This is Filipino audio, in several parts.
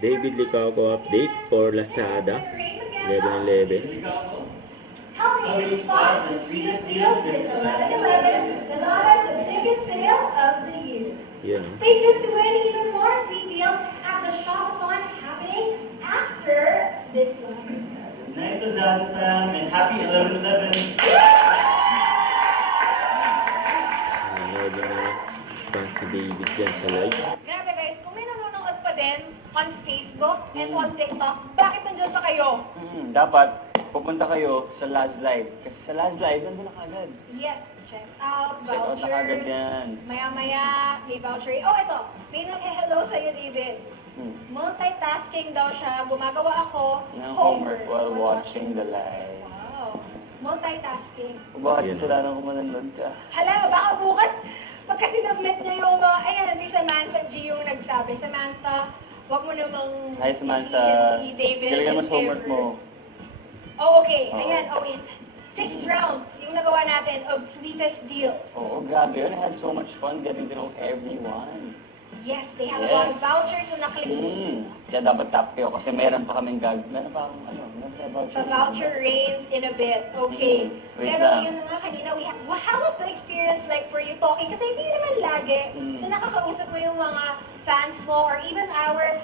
David Licaco update for Lazada 11/11. Helping you spot the sweetest deals this 11/11, Lazada's the biggest sale of the year. Yan. Stay tuned to win even more sweet deals at the Shop-a-thon happening after this one. Good night, Lazada fam, and happy 11/11. Nanood na fans ni David yan sa live. Grabe guys, kung may nanonood pa din on Facebook and on TikTok, bakit nandiyan pa kayo? Dapat pupunta kayo sa Last Live. Kasi sa Last Live, nandun na kagad. Yes, check out Check out na kagad vouchers. yan. Maya-maya, may voucher. Oh, ito. May nag-hello sa'yo, David. Multitasking daw siya. Gumagawa ako Ng homework while watching the live. Wow. Multitasking. Bakit Yan. sila nang kumananood ka? Hala, baka bukas, pagka sinubmit niya yung mga, ayan, si Samantha G yung nagsabi. Samantha, wag mo namang Hi Samantha, si David. galing mo sa homework mo. Oh, okay. Oo. Ayan, oh wait. 6 rounds yung nagawa natin of sweetest deals. Oo, grabe yun. I had so much fun getting to know everyone. Yes, they have a lot of Yes. vouchers na naklik. Kaya dapat tap kayo kasi meron pa kaming meron pa akong meron pa voucher. The voucher rains in a bit. Okay. Wait Pero lang. yun na nga, kanina how was the experience like for you talking? Kasi hindi naman lagi na nakakausap mo yung mga fans mo or even our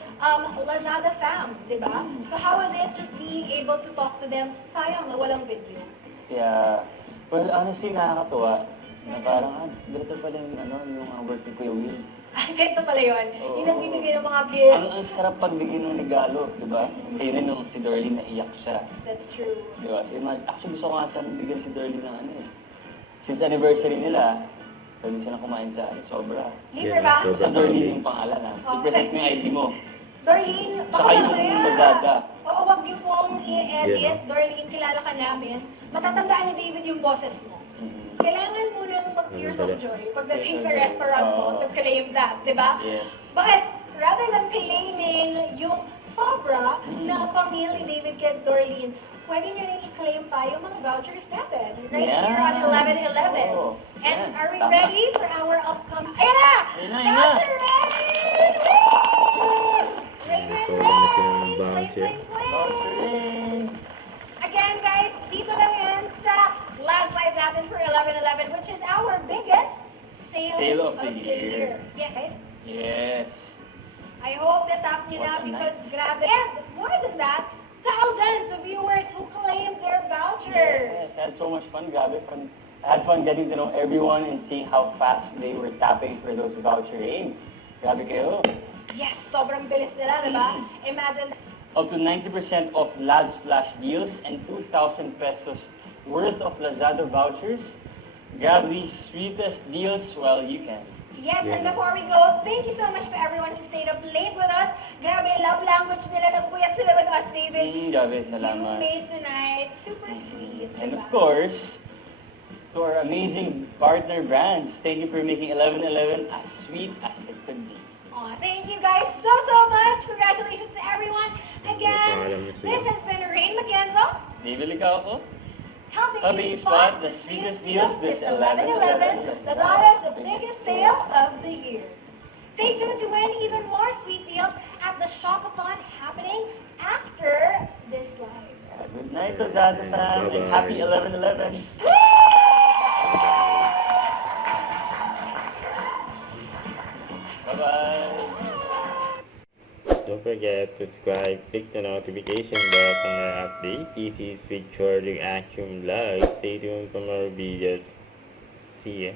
Lazada fam, di ba? So how was it just being able to talk to them? Sayang na walang video. Kaya, well, honestly, nakakatuwa na parang, ganito pala yung work ni Kuya Will. Ganito pala yun. Oo. Yung nagbibigay ng mga gifts. Ang sarap pagbigay ng regalo, di ba? Kaya rin nung si Dorleen naiyak siya. That's true. Di ba? Actually, gusto ko nga sana bigyan si Dorleen ng Since anniversary nila, pwede siya na kumain sa sobra. Libre ba? Sobra. Sa Dorleen yung pangalan Oh, I-present mo yung ID mo. Dorleen, Saka yung Lazada. Oo, wag niyo pong i-edit. Yeah. Dorleen, kilala ka namin. Matatandaan ni David yung boses mo. Kailangan mo nang mag-tears of joy pagdating sa restaurant mo to claim that, di ba? Yes. Bakit? Rather than claiming yung sobra na pamilya ni David kay Dorleen, pwede nyo rin i-claim pa yung mga vouchers natin. Right Yeah. here on 11/11. Oo. And Yan. are we Tama. ready for our upcoming... Ayan na! Ayan na, ayan na. Voucher ready! Ring, ring, So, wala na sila ng ring! voucher. Play, play, play! Again, guys, dito lang yan sa last live natin for 11/11, which is our biggest sale of the year. Yeah, guys. Yes. I hope that tap nyo na What a because grabe. And more than that, thousands of viewers who claimed their vouchers. Yes, I had so much fun, grabe. I had fun getting to know everyone and seeing how fast they were tapping for those voucher aims. Grabe kayo. Yes, sobrang bilis nila, diba? Imagine, Up to 90% of Laz Flash deals and 2,000 pesos worth of Lazada vouchers. Grab these sweetest deals while you can. yes, and Yeah. before we go, thank you so much to everyone who stayed up late with us. Grabe, love language nila, nagpuyat sila with us, David. Grabe, You salamat. made tonight super sweet, And of diba? course, to our amazing partner brands, thank you for making 11/11 as sweet as it could be. Aw, thank you guys so much. Congratulations to everyone. Again, this has been Rain Mackenzo, David Licaco, helping you spot the sweetest deals this 11/11, Lazada's the biggest sale of the year. Stay tuned to win even more sweet deals at the Shop-a-thon happening after this live. Good night, Lazada fam, and Bye-bye. happy 11/11. Bye-bye. Don't forget to subscribe, click the notification bell for more updates. This is Victor Action Live. Stay tuned for more videos. See ya.